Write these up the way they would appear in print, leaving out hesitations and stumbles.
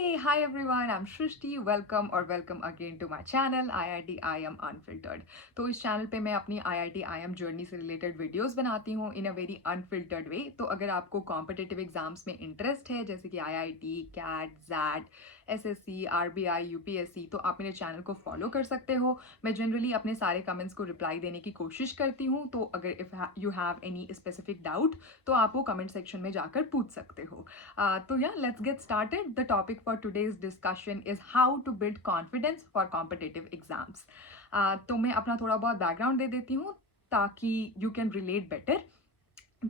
Hey, hi everyone, I'm Shrishti. Welcome or welcome again to my channel IIT IM Unfiltered. तो इस channel पे मैं अपनी IIT IM journey से related videos बनाती हूँ इन अ वेरी अनफिल्टर्ड वे. तो अगर आपको कॉम्पिटिटिव एग्जाम्स में इंटरेस्ट है जैसे कि IIT, CAT, ZAT, SSC, RBI, UPSC, तो आप मेरे चैनल को फॉलो कर सकते हो. मैं जनरली अपने सारे कमेंट्स को रिप्लाई देने की कोशिश करती हूँ. तो अगर if you have any specific doubt तो आप वो कमेंट सेक्शन में जाकर पूछ सकते हो. So yeah, let's get started. The topic for today's discussion is how to build confidence for competitive exams. तो मैं अपना थोड़ा बहुत बैकग्राउंड दे देती हूँ ताकि you can relate better.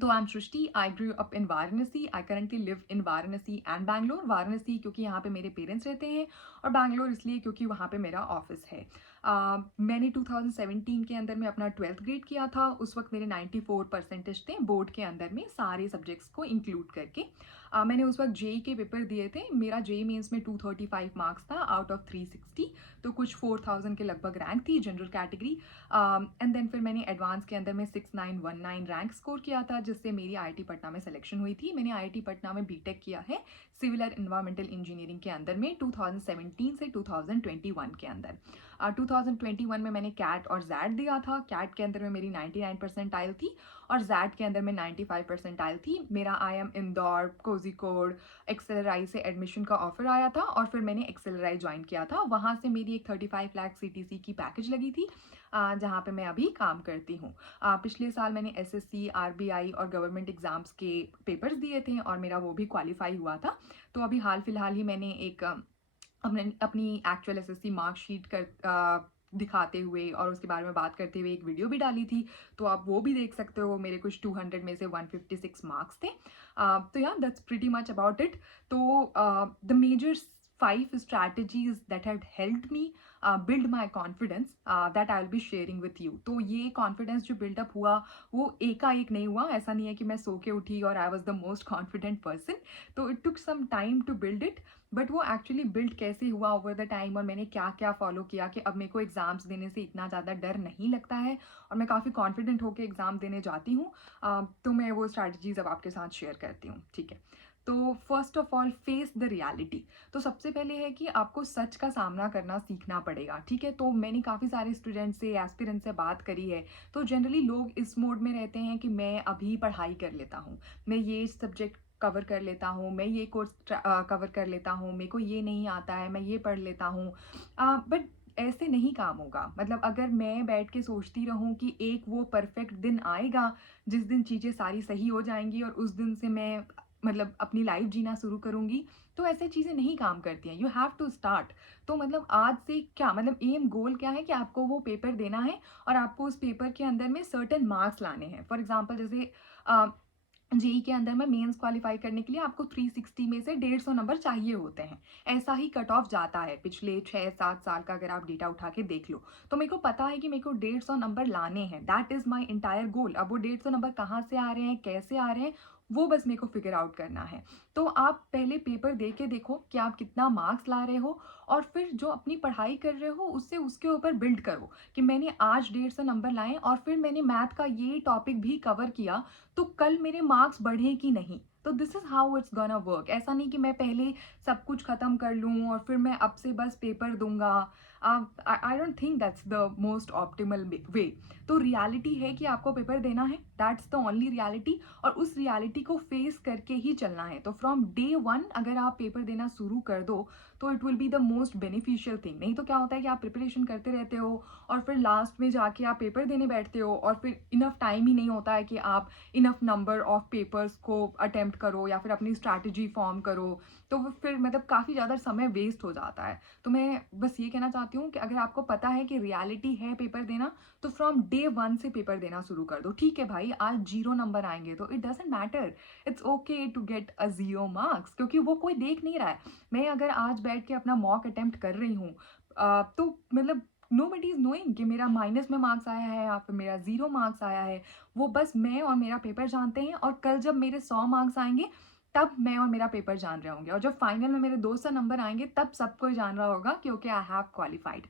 तो I am Srishti. I grew up in Varanasi. I currently live in Varanasi and Bangalore. Varanasi क्योंकि यहाँ पे मेरे पेरेंट्स रहते हैं और बैंगलोर इसलिए क्योंकि वहाँ पे मेरा ऑफिस है. मैंने 2017 के अंदर में अपना 12th ग्रेड किया था. उस वक्त मेरे 94 परसेंटेज थे बोर्ड के अंदर में सारे सब्जेक्ट्स को इंक्लूड करके. मैंने उस वक्त जेई के पेपर दिए थे. मेरा जेई मेंस में 235 मार्क्स था आउट ऑफ 360. तो कुछ 4000 के लगभग रैंक थी जनरल कैटेगरी. एंड देन फिर मैंने एडवांस के अंदर में 6919 रैंक स्कोर किया था जिससे मेरी आईआईटी पटना में सिलेक्शन हुई थी. मैंने आईआईटी पटना में बीटेक किया है सिविल एंड एनवायरमेंटल इंजीनियरिंग के अंदर में 2017 से 2021 के अंदर. 2021 में मैंने कैट और जैट दिया था. कैट के अंदर में मेरी 99 परसेंटाइल थी और जैट के अंदर में 95 परसेंटाइल थी. मेरा IIM इंदौर, कोझिकोड, एक्सेलराई से एडमिशन का ऑफर आया था और फिर मैंने एक्सेलराई ज्वाइन किया था. वहाँ से मेरी एक 35 लाख CTC की पैकेज लगी थी जहाँ पे मैं अभी काम करती हूँ. पिछले साल मैंने SSC, RBI और गवर्नमेंट एग्जाम्स के पेपर्स दिए थे और मेरा वो भी क्वालिफाई हुआ था. तो अभी हाल फिलहाल ही मैंने एक अपनी एक्चुअल SSC मार्कशीट दिखाते हुए और उसके बारे में बात करते हुए एक वीडियो भी डाली थी. तो आप वो भी देख सकते हो. मेरे कुछ 200 में से 156 मार्क्स थे. तो या that's pretty much about it. तो the major 5 strategies that had helped me build my confidence that I'll be sharing with you. तो ये कॉन्फिडेंस जो बिल्डअप हुआ वो एकाएक नहीं हुआ. ऐसा नहीं है कि मैं सो के उठी और I was the most confident person. तो it took some time to build it. But वो एक्चुअली बिल्ड कैसे हुआ ओवर द टाइम और मैंने क्या क्या फॉलो किया कि अब मेरे को एग्जाम्स देने से इतना ज़्यादा डर नहीं लगता है और मैं काफ़ी कॉन्फिडेंट होकर एग्जाम देने जाती हूँ. तो मैं वो स्ट्रैटेजीज अब आपके साथ शेयर करती हूँ. ठीक है. तो first of all face the reality. तो सबसे पहले है कि आपको सच का सामना करना सीखना पड़ेगा. ठीक है. तो मैंने काफ़ी सारे स्टूडेंट से, एस्पिरेंट से बात करी है. तो जनरली लोग इस मोड में रहते हैं कि मैं अभी पढ़ाई कर लेता हूँ, मैं ये सब्जेक्ट कवर कर लेता हूँ, मैं ये कोर्स कवर कर लेता हूँ, मेरे को ये नहीं आता है, मैं ये पढ़ लेता हूँ. बट ऐसे नहीं काम होगा. मतलब अगर मैं बैठ के सोचती रहूं कि एक वो परफेक्ट दिन आएगा जिस दिन चीज़ें सारी सही हो जाएंगी और उस दिन से मैं मतलब अपनी लाइफ जीना शुरू करूंगी, तो ऐसे चीज़ें नहीं काम करती हैं. You have to start. तो मतलब आज से क्या मतलब एम गोल क्या है कि आपको वो पेपर देना है और आपको उस पेपर के अंदर में सर्टेन मार्क्स लाने हैं. फॉर एग्जाम्पल जैसे जेई के अंदर में मेंस क्वालिफाई करने के लिए आपको 360 में से 150 नंबर चाहिए होते हैं. ऐसा ही कट ऑफ जाता है पिछले 6-7 साल का अगर आप डेटा उठा के देख लो. तो मेरे को पता है कि मेरे को 150 नंबर लाने हैं. दैट इज माई इंटायर गोल. अब वो 150 नंबर कहाँ से आ रहे हैं, कैसे आ रहे हैं, वो बस मेरे को फिगर आउट करना है. तो आप पहले पेपर दे के देखो कि आप कितना मार्क्स ला रहे हो और फिर जो अपनी पढ़ाई कर रहे हो उससे उसके ऊपर बिल्ड करो कि मैंने आज 150 नंबर लाए और फिर मैंने मैथ का ये टॉपिक भी कवर किया तो कल मेरे मार्क्स बढ़े कि नहीं. तो this is how it's gonna work. ऐसा नहीं कि मैं पहले सब कुछ खत्म कर लूँ और फिर मैं अब से बस पेपर दूंगा. I don't think that's the most optimal way. तो रियलिटी है कि आपको पेपर देना है. That's the only reality. और उस रियलिटी को फेस करके ही चलना है. तो फ्रॉम डे वन अगर आप पेपर देना शुरू कर दो तो it will be the most beneficial thing. नहीं तो क्या होता है कि आप प्रिपरेशन करते रहते हो और फिर लास्ट में जाके आप पेपर देने बैठते हो और फिर इनफ टाइम ही नहीं होता है कि आप इनफ नंबर ऑफ पेपर्स को अटेम्प्ट करो या फिर अपनी स्ट्रैटेजी फॉर्म करो. तो फिर मतलब काफ़ी ज़्यादा समय वेस्ट हो जाता है. तो मैं बस ये कहना चाहती हूँ कि अगर आपको पता है कि रियलिटी है पेपर देना तो फ्रॉम डे वन से पेपर देना शुरू कर दो. ठीक है भाई, आज 0 नंबर आएंगे तो it doesn't matter. It's okay to get a 0 marks क्योंकि वो कोई देख नहीं रहा है. मैं अगर आज बैठ के अपना मॉक अटेम्प्ट कर रही हूँ तो मतलब नो बडी इज नोइंग कि मेरा माइनस में मार्क्स आया है या फिर मेरा 0 मार्क्स आया है. वो बस मैं और मेरा पेपर जानते हैं और कल जब मेरे 100 मार्क्स आएंगे तब मैं और मेरा पेपर जान रहे होंगे और जब फाइनल में मेरे 200 नंबर आएंगे तब सबको जान रहा होगा कि ओके आई हैव क्वालिफाइड.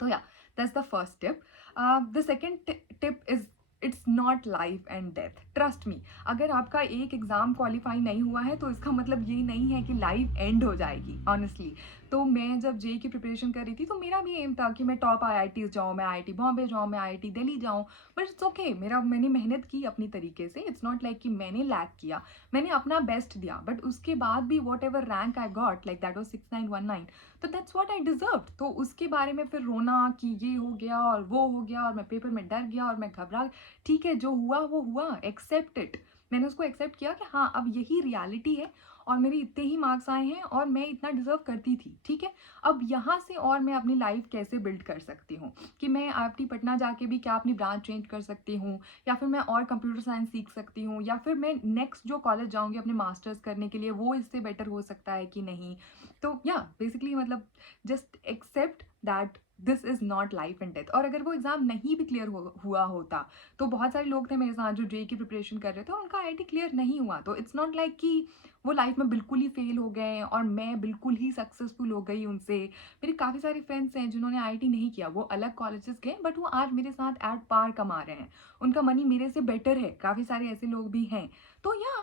तो या that's the first tip. The second tip is it's not life and death, trust me. अगर आपका एक एग्ज़ाम क्वालिफाई नहीं हुआ है तो इसका मतलब ये नहीं है कि लाइफ एंड हो जाएगी, ऑनेस्टली। तो मैं जब जे की प्रिपरेशन कर रही थी तो मेरा भी एम था कि मैं टॉप आईआईटीज़ जाऊँ, मैं आईआईटी बॉम्बे जाऊँ, मैं आईआईटी दिल्ली जाऊँ। बट इट्स ओके, मैंने मेहनत की अपनी तरीके से। इट्स नॉट लाइक कि मैंने लैक किया, मैंने अपना बेस्ट दिया। बट उसके बाद भी what ever rank I got, like that was 6919, तो दैट्स व्हाट आई डिजर्व। तो उसके बारे में फिर रोना कि ये हो गया और वो हो गया और मैं पेपर में डर गया और मैं घबरा, ठीक है, जो हुआ वो हुआ, एक्सेप्ट इट। मैंने उसको एक्सेप्ट किया कि हाँ अब यही रियलिटी है और मेरे इतने ही मार्क्स आए हैं और मैं इतना डिजर्व करती थी, ठीक है। अब यहाँ से और मैं अपनी लाइफ कैसे बिल्ड कर सकती हूँ, कि मैं आईआईटी पटना जाके भी क्या अपनी ब्रांच चेंज कर सकती हूँ, या फिर मैं और कंप्यूटर साइंस सीख सकती हूँ, या फिर मैं नेक्स्ट जो कॉलेज जाऊँगी अपने मास्टर्स करने के लिए वो इससे बेटर हो सकता है कि नहीं। तो या बेसिकली मतलब just accept that this is not life and death. और अगर वो एग्ज़ाम नहीं भी क्लियर हुआ होता, तो बहुत सारे लोग थे मेरे साथ जो जे की प्रिपरेशन कर रहे थे, उनका आईआईटी क्लियर नहीं हुआ। तो इट्स नॉट लाइक कि वो लाइफ में बिल्कुल ही फेल हो गए और मैं बिल्कुल ही सक्सेसफुल हो गई उनसे। मेरे काफ़ी सारे फ्रेंड्स हैं जिन्होंने आईआईटी नहीं किया, वो अलग कॉलेजेस गए, बट वो आज मेरे साथ एट पार कमा रहे हैं, उनका मनी मेरे से बेटर है। काफ़ी सारे ऐसे लोग भी हैं। तो या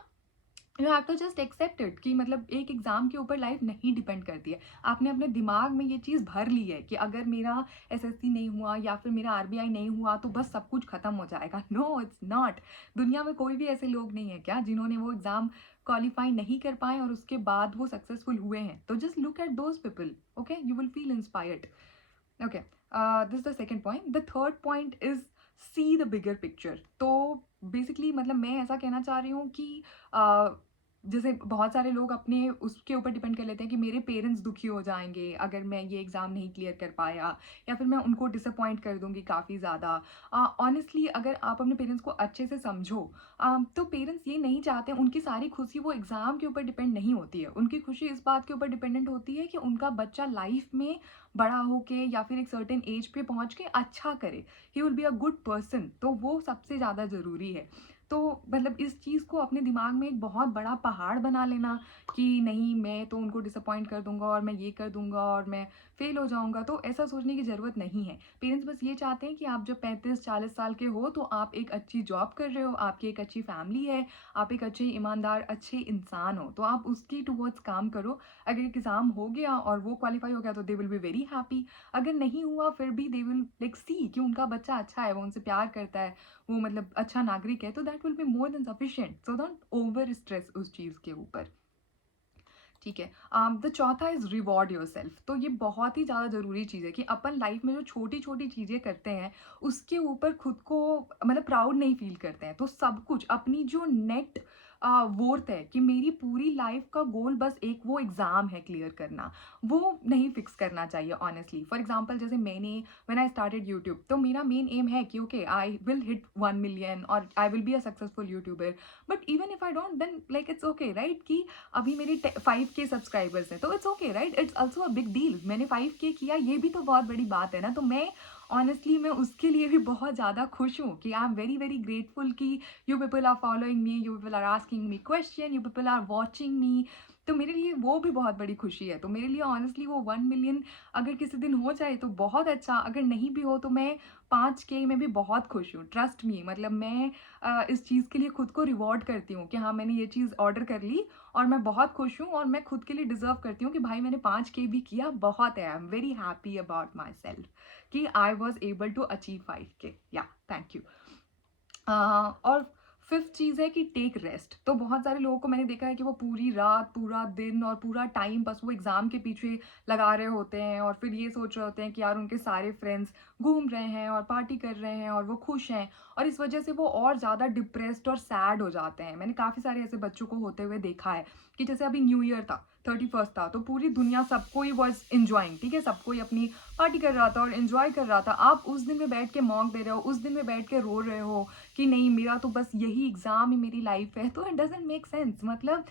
you have to just accept it कि मतलब एक एग्जाम के ऊपर लाइफ नहीं डिपेंड करती है। आपने अपने दिमाग में ये चीज़ भर ली है कि अगर मेरा एसएससी नहीं हुआ या फिर मेरा आरबीआई नहीं हुआ तो बस सब कुछ खत्म हो जाएगा। No, it's not. दुनिया में कोई भी ऐसे लोग नहीं है क्या जिन्होंने वो एग्जाम क्वालिफाई नहीं कर पाए और उसके बाद वो सक्सेसफुल हुए हैं। तो just look at those people, okay, you will feel inspired. Okay, this is the second point. The third point is see the bigger picture. तो बेसिकली मतलब मैं ऐसा कहना चाह रही हूँ कि जैसे बहुत सारे लोग अपने उसके ऊपर डिपेंड कर लेते हैं कि मेरे पेरेंट्स दुखी हो जाएंगे अगर मैं ये एग्ज़ाम नहीं क्लियर कर पाया, या फिर मैं उनको डिसअपॉइंट कर दूंगी काफ़ी ज़्यादा। ऑनेस्टली अगर आप अपने पेरेंट्स को अच्छे से समझो, तो पेरेंट्स ये नहीं चाहते, उनकी सारी खुशी वो एग्ज़ाम के ऊपर डिपेंड नहीं होती है। उनकी खुशी इस बात के ऊपर डिपेंडेंट होती है कि उनका बच्चा लाइफ में बड़ा होके या फिर एक सर्टेन एज पे पहुंच के अच्छा करे, he will be a good person. तो वो सबसे ज़्यादा ज़रूरी है। तो मतलब इस चीज़ को अपने दिमाग में एक बहुत बड़ा पहाड़ बना लेना कि नहीं मैं तो उनको डिसअपॉइंट कर दूंगा और मैं ये कर दूंगा और मैं फेल हो जाऊंगा, तो ऐसा सोचने की ज़रूरत नहीं है। पेरेंट्स बस ये चाहते हैं कि आप जब 35-40 साल के हो तो आप एक अच्छी जॉब कर रहे हो, आपकी एक अच्छी फैमिली है, आप एक अच्छे ईमानदार अच्छे इंसान हो, तो आप उसकी टूवर्ड्स काम करो। अगर एग्ज़ाम हो गया और वो क्वालिफाई हो गया तो they will be very happy. अगर नहीं हुआ फिर भी दे विल लाइक सी कि उनका बच्चा अच्छा है, वो उनसे प्यार करता है, वो मतलब अच्छा नागरिक है, तो that will be more than sufficient. So don't over stress उस चीज़ के ऊपर, ठीक है। द चौथा इज रिवॉर्ड योर सेल्फ। तो ये बहुत ही ज़्यादा ज़रूरी चीज़ है कि अपन लाइफ में जो छोटी छोटी चीज़ें करते हैं उसके ऊपर खुद को मतलब प्राउड नहीं फील करते हैं। तो सब कुछ अपनी जो नेट वोर्थ है कि मेरी पूरी लाइफ का गोल बस एक वो एग्ज़ाम है क्लियर करना, वो नहीं फिक्स करना चाहिए ऑनेस्टली। फॉर एग्जाम्पल जैसे मैंने व्हेन आई स्टार्टेड यूट्यूब, तो मेरा मेन एम है कि okay I will hit 1 million और I will be a successful YouTuber. But even if I don't then like it's okay right, कि अभी मेरे 5K सब्सक्राइबर्स हैं तो it's okay right, it's also a big deal. मैंने 5K किया, ये भी तो बहुत बड़ी बात है ना। तो मैं ऑनेस्टली मैं उसके लिए भी बहुत ज़्यादा खुश हूँ कि I am very very grateful कि you people are following me, you people are asking me question, you people are watching me. तो मेरे लिए वो भी बहुत बड़ी खुशी है। तो मेरे लिए ऑनेस्टली वो 1 मिलियन अगर किसी दिन हो जाए तो बहुत अच्छा, अगर नहीं भी हो तो मैं 5K में भी बहुत खुश हूँ। ट्रस्ट मी, मतलब मैं इस चीज़ के लिए खुद को रिवॉर्ड करती हूँ कि हाँ मैंने ये चीज़ ऑर्डर कर ली और मैं बहुत खुश हूँ और मैं खुद के लिए डिजर्व करती हूँ कि भाई मैंने 5K भी किया, बहुत है। I am very happy about myself कि I was able to achieve 5K। Yeah thank you. और फिफ्थ चीज़ है कि टेक रेस्ट। तो बहुत सारे लोगों को मैंने देखा है कि वो पूरी रात पूरा दिन और पूरा टाइम बस वो एग्ज़ाम के पीछे लगा रहे होते हैं और फिर ये सोच रहे होते हैं कि यार उनके सारे फ्रेंड्स घूम रहे हैं और पार्टी कर रहे हैं और वो खुश हैं, और इस वजह से वो और ज़्यादा डिप्रेस्ड और सैड हो जाते हैं। मैंने काफ़ी सारे ऐसे बच्चों को होते हुए देखा है कि जैसे अभी न्यू ईयर था, 31st था, तो पूरी दुनिया सबको ही वॉज इंजॉइंग, ठीक है, सबको ही अपनी पार्टी कर रहा था और इन्जॉय कर रहा था। आप उस दिन में बैठ के मॉक दे रहे हो, उस दिन में बैठ के रो रहे हो कि नहीं मेरा तो बस यही एग्ज़ाम ही मेरी लाइफ है। तो इट डजेंट मेक सेंस। मतलब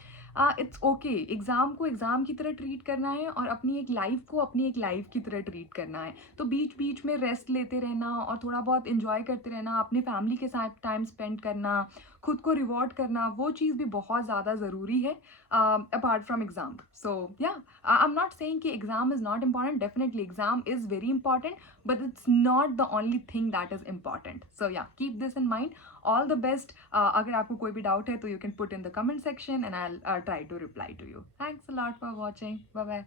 इट्स ओके, एग्ज़ाम को एग्ज़ाम की तरह ट्रीट करना है और अपनी एक लाइफ को अपनी एक लाइफ की तरह ट्रीट करना है। तो बीच बीच में रेस्ट लेते रहना और थोड़ा बहुत इंजॉय करते रहना, अपने फैमिली के साथ टाइम स्पेंड करना, खुद को रिवॉर्ड करना, वो चीज़ भी बहुत ज़्यादा ज़रूरी है apart from exam. So yeah, I am not saying कि exam is not important. Definitely exam is very important, but it's not the only thing that is important. So yeah, keep this in mind. All the best. अगर आपको कोई भी doubt है तो you can put in the comment section and I will try to reply to you. Thanks a lot for watching. Bye bye.